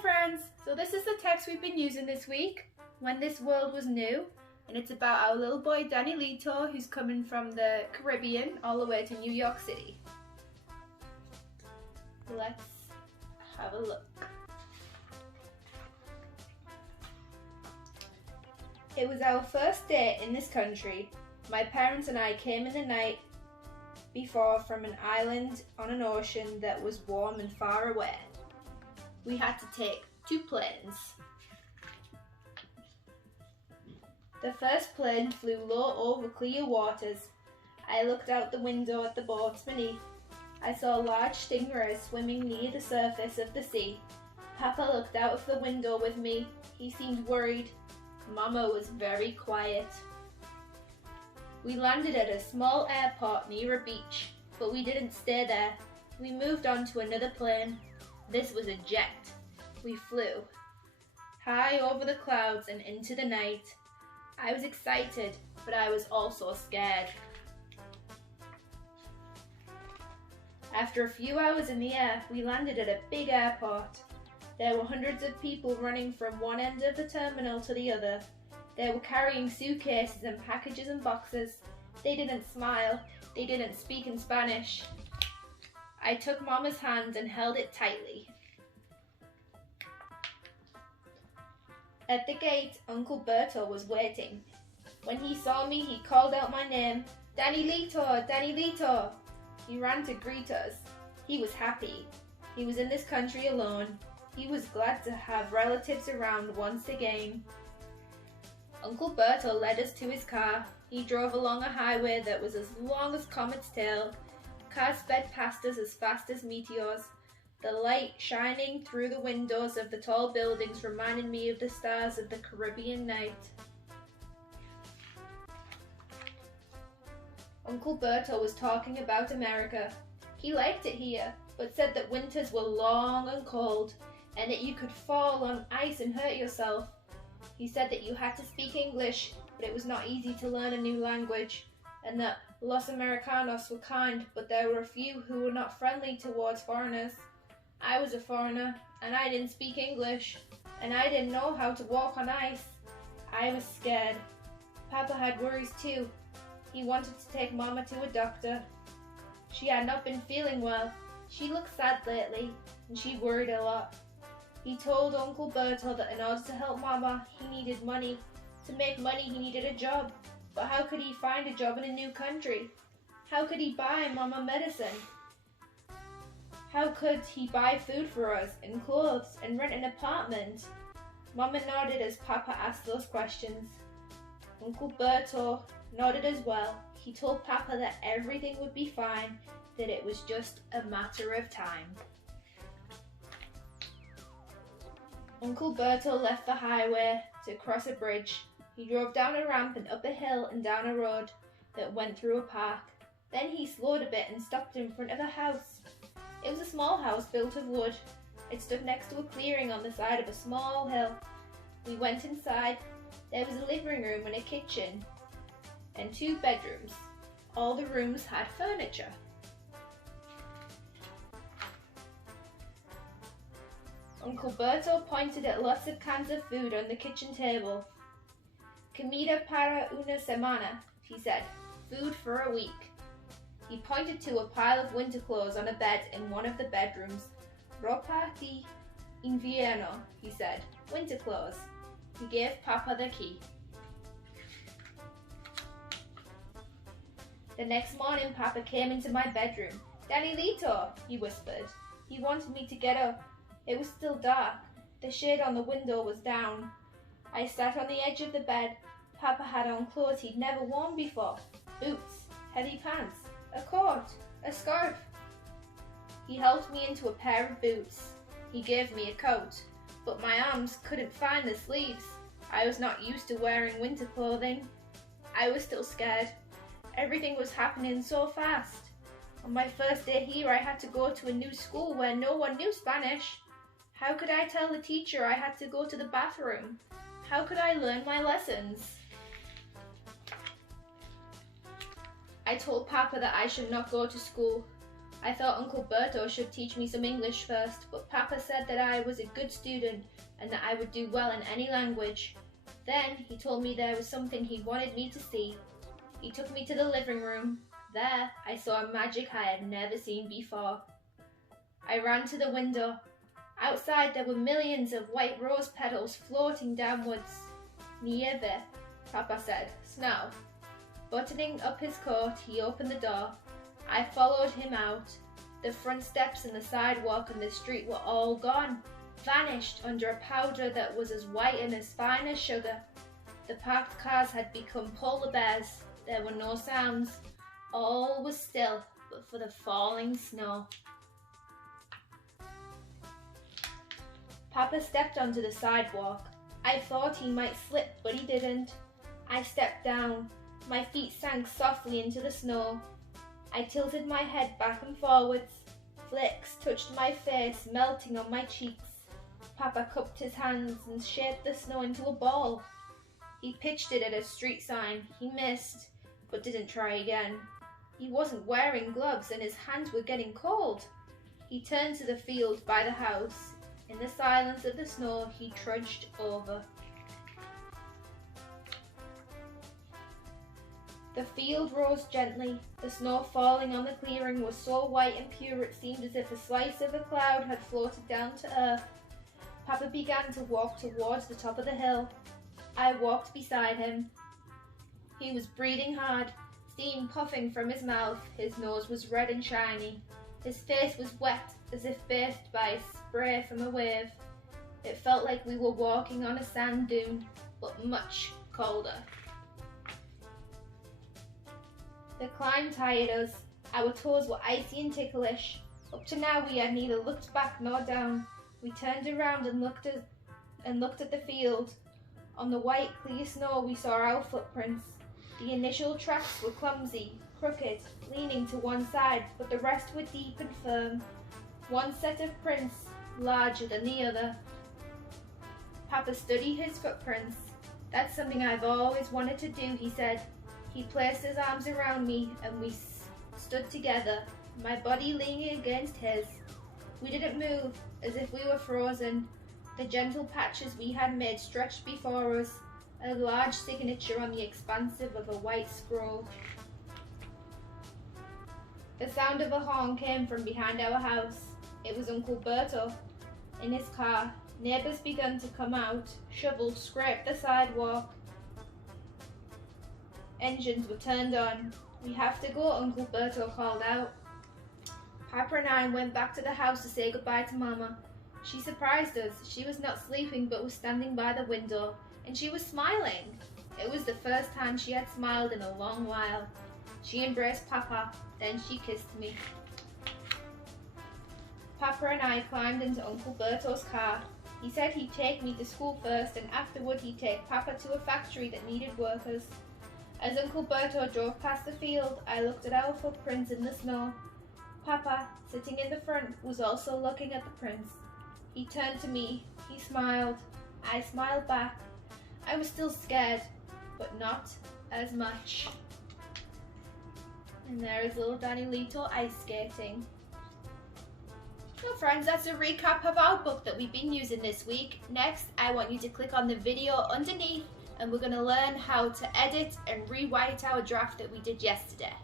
friends! So this is the text we've been using this week, When This World Was New, and it's about our little boy Danielito who's coming from the Caribbean all the way to New York City. Let's have a look. It was our first day in this country. My parents and I came in the night before from an island on an ocean that was warm and far away. We had to take 2 planes. The first plane flew low over clear waters. I looked out the window at the boats beneath. I saw large stingrays swimming near the surface of the sea. Papa looked out of the window with me. He seemed worried. Mama was very quiet. We landed at a small airport near a beach, but we didn't stay there. We moved on to another plane. This was a jet. We flew high over the clouds and into the night. I was excited, but I was also scared. After a few hours in the air, we landed at a big airport. There were hundreds of people running from one end of the terminal to the other. They were carrying suitcases and packages and boxes. They didn't smile. They didn't speak in Spanish. I took Mama's hand and held it tightly. At the gate, Uncle Berto was waiting. When he saw me, he called out my name, "Danielito, Danielito!" He ran to greet us. He was happy. He was in this country alone. He was glad to have relatives around once again. Uncle Berto led us to his car. He drove along a highway that was as long as Comet's tail. Cars sped past us as fast as meteors. The light shining through the windows of the tall buildings reminded me of the stars of the Caribbean night. Uncle Berto was talking about America. He liked it here, but said that winters were long and cold, and that you could fall on ice and hurt yourself. He said that you had to speak English, but it was not easy to learn a new language, and that Los Americanos were kind, but there were a few who were not friendly towards foreigners. I was a foreigner, and I didn't speak English, and I didn't know how to walk on ice. I was scared. Papa had worries too. He wanted to take Mama to a doctor. She had not been feeling well. She looked sad lately, and she worried a lot. He told Uncle Berto that in order to help Mama, he needed money. To make money, he needed a job. But how could he find a job in a new country? How could he buy Mama medicine? How could he buy food for us, and clothes, and rent an apartment? Mama nodded as Papa asked those questions. Uncle Berto nodded as well. He told Papa that everything would be fine, that it was just a matter of time. Uncle Berto left the highway to cross a bridge. He drove down a ramp and up a hill and down a road that went through a park. Then he slowed a bit and stopped in front of a house. It was a small house built of wood. It stood next to a clearing on the side of a small hill. We went inside. There was a living room and a kitchen and 2 bedrooms. All the rooms had furniture. Uncle Berto pointed at lots of cans of food on the kitchen table. "Comida para una semana," he said. "Food for a week." He pointed to a pile of winter clothes on a bed in one of the bedrooms. "Ropa de invierno," he said. "Winter clothes." He gave Papa the key. The next morning, Papa came into my bedroom. "Danielito," he whispered. He wanted me to get up. It was still dark. The shade on the window was down. I sat on the edge of the bed. Papa had on clothes he'd never worn before. Boots, heavy pants, a coat, a scarf. He helped me into a pair of boots. He gave me a coat, but my arms couldn't find the sleeves. I was not used to wearing winter clothing. I was still scared. Everything was happening so fast. On my first day here, I had to go to a new school where no one knew Spanish. How could I tell the teacher I had to go to the bathroom? How could I learn my lessons? I told Papa that I should not go to school. I thought Uncle Berto should teach me some English first, but Papa said that I was a good student and that I would do well in any language. Then he told me there was something he wanted me to see. He took me to the living room. There I saw a magic I had never seen before. I ran to the window. Outside there were millions of white rose petals floating downwards. Nieve, Papa said, snow. Buttoning up his coat, he opened the door. I followed him out. The front steps and the sidewalk and the street were all gone, vanished under a powder that was as white and as fine as sugar. The parked cars had become polar bears. There were no sounds. All was still but for the falling snow. Papa stepped onto the sidewalk. I thought he might slip, but he didn't. I stepped down. My feet sank softly into the snow. I tilted my head back and forwards. Flakes touched my face, melting on my cheeks. Papa cupped his hands and shaped the snow into a ball. He pitched it at a street sign. He missed, but didn't try again. He wasn't wearing gloves and his hands were getting cold. He turned to the field by the house. In the silence of the snow, he trudged over. The field rose gently. The snow falling on the clearing was so white and pure it seemed as if a slice of a cloud had floated down to earth. Papa began to walk towards the top of the hill. I walked beside him. He was breathing hard, steam puffing from his mouth. His nose was red and shiny. His face was wet, as if bathed by a spray from a wave. It felt like we were walking on a sand dune, but much colder. The climb tired us. Our toes were icy and ticklish. Up to now we had neither looked back nor down. We turned around and looked at the field. On the white, clear snow we saw our footprints. The initial tracks were clumsy, crooked, leaning to one side, but the rest were deep and firm. One set of prints, larger than the other. Papa studied his footprints. That's something I've always wanted to do, he said. He placed his arms around me and we stood together, my body leaning against his. We didn't move, as if we were frozen. The gentle patches we had made stretched before us, a large signature on the expansive of a white scroll. The sound of a horn came from behind our house. It was Uncle Berto. In his car, neighbours began to come out. Shovels scraped the sidewalk. Engines were turned on. "We have to go," Uncle Berto called out. Papa and I went back to the house to say goodbye to Mama. She surprised us. She was not sleeping but was standing by the window, and she was smiling. It was the first time she had smiled in a long while. She embraced Papa, then she kissed me. Papa and I climbed into Uncle Berto's car. He said he'd take me to school first, and afterward he'd take Papa to a factory that needed workers. As Uncle Berto drove past the field, I looked at our footprints in the snow. Papa, sitting in the front, was also looking at the prints. He turned to me. He smiled. I smiled back. I was still scared, but not as much. And there is little Danielito ice skating. So friends, that's a recap of our book that we've been using this week. Next, I want you to click on the video underneath and we're going to learn how to edit and rewrite our draft that we did yesterday.